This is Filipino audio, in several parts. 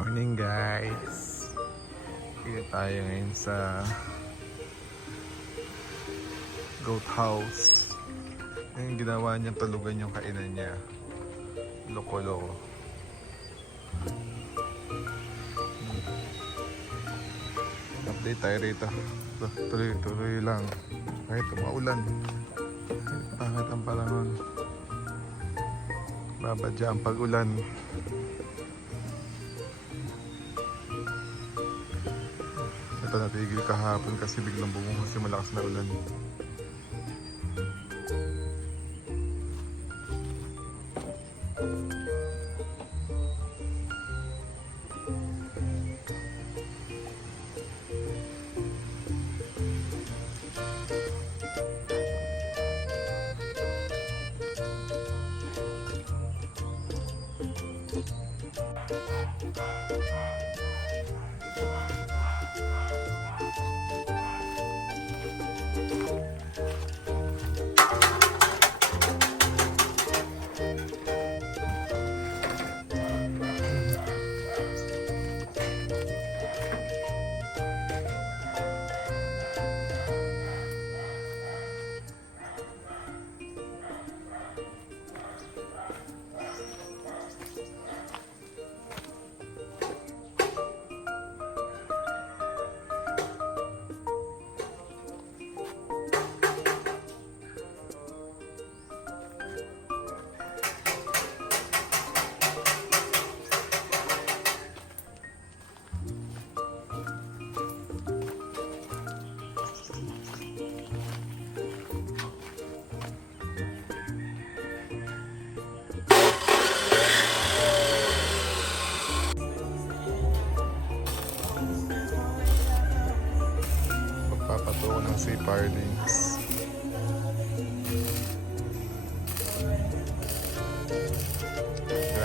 Morning guys. Dito tayo ngayon sa goat house. Yung ginawa niya tulugan yung kainan niya. Loko-loko. Update tayo rito. Tuloy-tuloy lang. Kahit umaulan. Pangit ang panahon. Babadya ang pag-ulan. Ito natigil kahapon kasi biglang bumuhos yung malakas na ulan.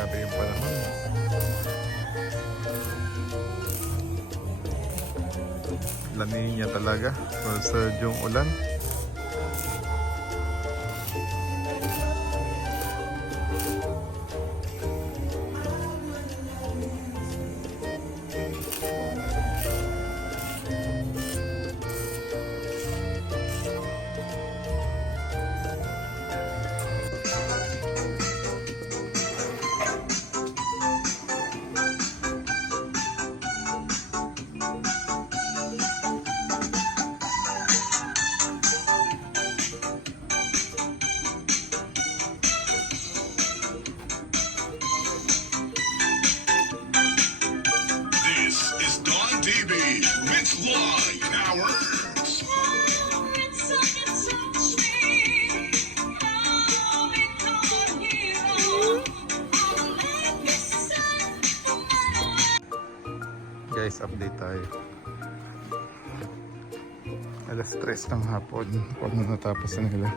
Grabe yung panahon. Lani niya talaga. Surge yung ulan. Update tayo. Alas 3 ng hapon. Na natapos na nila.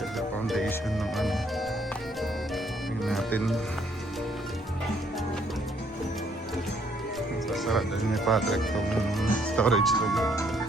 Sila foundation ng ano. Tingnan natin. Sasara din ni Patrick itong storage room.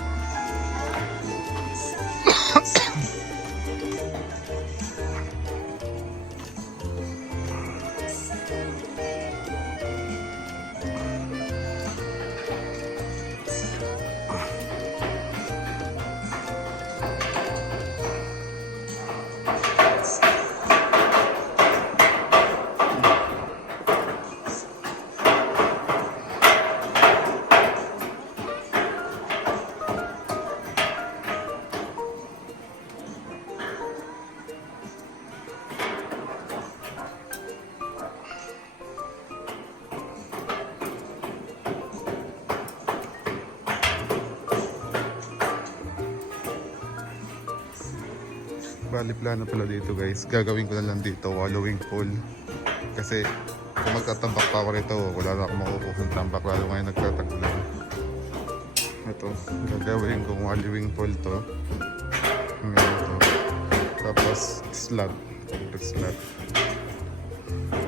Bali plano pala dito guys. Gagawin ko na lang dito wallowing pool. Kasi kung magtatambak pa ako rito, wala na akong makukuha ng tambak lalo ngayon nagtatagulan. Ito, gagawin kong waliwing pole to. Ngayon to. Tapos slab. Concrete slab.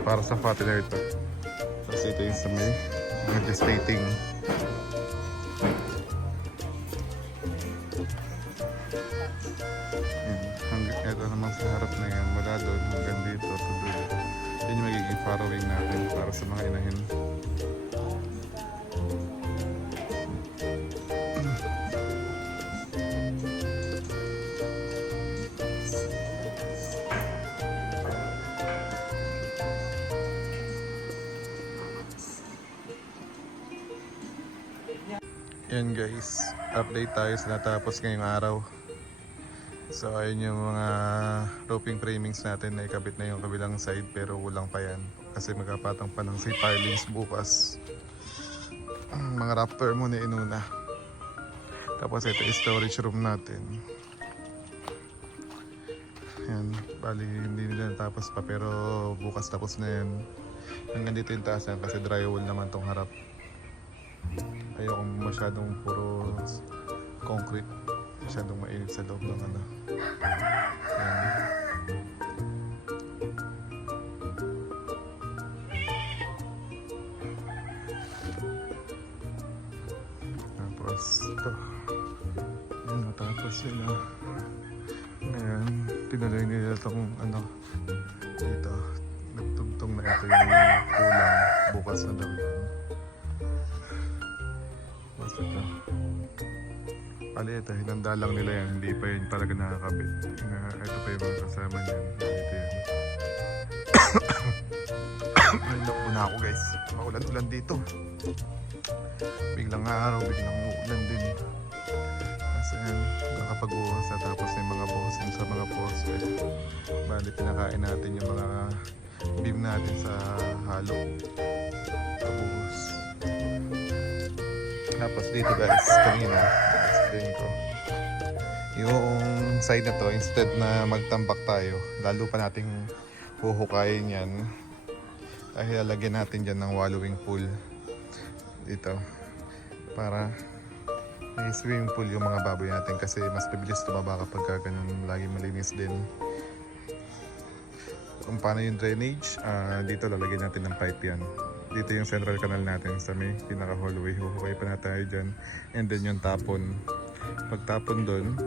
Para sa fattener ito. Tapos ito yung sa may nag-stating. Ito naman sa harap na yan, mula doon hanggang dito, to dulo. Yan yung magiging farrowing natin para sa mga inahin. Yan guys, update tayo sa natapos ngayong araw. So ayun yung mga roping framings natin na ikabit na yung kabilang side pero kulang pa yan. Kasi magkapatang pa ng sea pilings bukas. Mga raptor muna inuna. Tapos ito yung storage room natin. Yan, bali hindi nila natapos pa pero bukas tapos na yan. Hanggang dito yung taas yan kasi drywall naman tong harap. Ayokong masyadong puro concrete. Masyadong mainit sa loob ng ano. Ayan. Tapos ito. Ayan, natapos sila. Ngayon, tinuloy nila itong ano, dito. Nagtugtong na ito yung kulang. Bukas na daw yun. Basta ito. Ito, hinanda lang nila yan. Hindi pa yun talaga nakakabit. Na, ito pa yung kasama niyan. Ito yan. Ay, naku na ako guys. Maulan-ulan dito. Biglang araw, biglang ulan din. Kasi yan, nakapag-uwas na tapos yung mga bossing sa mga poste. Bali, pinakain natin yung mga beam natin sa halo. Tapos, tapos dito guys, kanina, ko. Yung side na to, instead na magtambak tayo, lalo pa nating huhukayin yan. Dahil lalagyan natin dyan ng wallowing pool. Dito. Para may swimming pool yung mga baboy natin kasi mas mabilis tumaba kapag ka ganun lagi malinis din. Kung paano yung drainage, ah, dito lalagyan natin ng pipe yan. Dito yung central canal natin sa may pinaka hallway. Huhukay pa na tayo dyan. And then yung tapon. Pagtapon doon,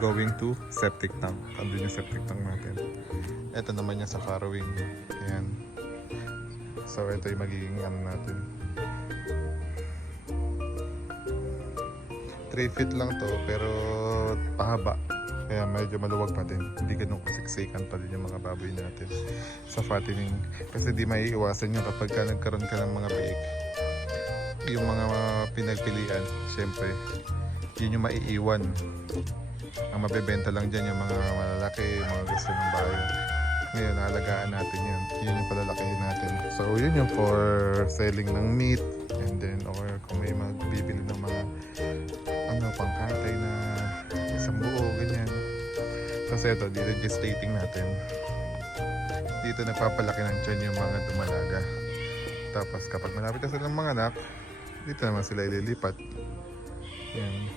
going to septic tank. Andun yung septic tank natin. Ito naman yung sa farrowing. Ayan. So ito yung magiging ano natin. 3 feet lang to pero pahaba. Kaya medyo maluwag pa din. Hindi ganun kasiksikan pa din yung mga baboy natin sa fattening. Kasi di may iwasan yun kapag ka nagkaroon ka ng mga biik. Yung mga pinagpilian, syempre, yun yung maiiwan. Ang mabebenta lang dyan yung mga malalaki, mga gusto ng bayan. Ngayon, naalagaan natin yun. Yun yung palalakihin natin. So, yun yung for selling ng meat. And then, or kung may magbibili ng mga ano, pangkatay na isang buo, ganyan. Kasi ito, dito gestating natin. Dito nagpapalaki ng tiyan yung mga dumalaga. Tapos kapag malapit na silang mga anak, dito naman sila ililipat. Yan.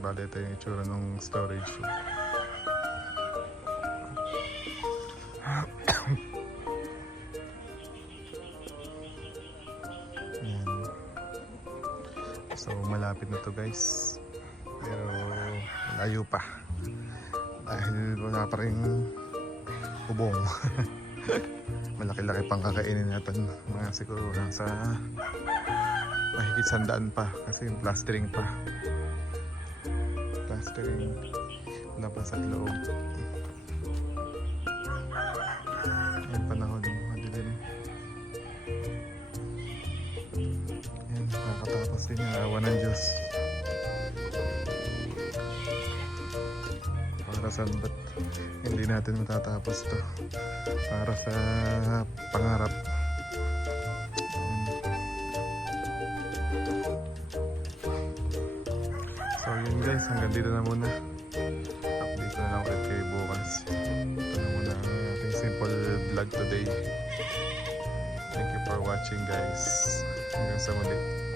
Ayan, bali ito yung itsura ng storage. So malapit na to guys. Pero layo pa. Dahil wala pa rin ubong. Malaki-laki pang kakainin natin. Mga siguro nasa mahigit sandaan pa kasi plastering pa. Pa sa loob. Yung panahon, madilim. Yan, nakakatapos din yung awa ng Diyos. Para saan ba't hindi natin matatapos to? Para sa pangarap. Guys, hanggang dito na muna. Update na lang ulit kayo bukas. Ito na muna ang ating simple vlog today. Thank you for watching guys. Hanggang sa muli.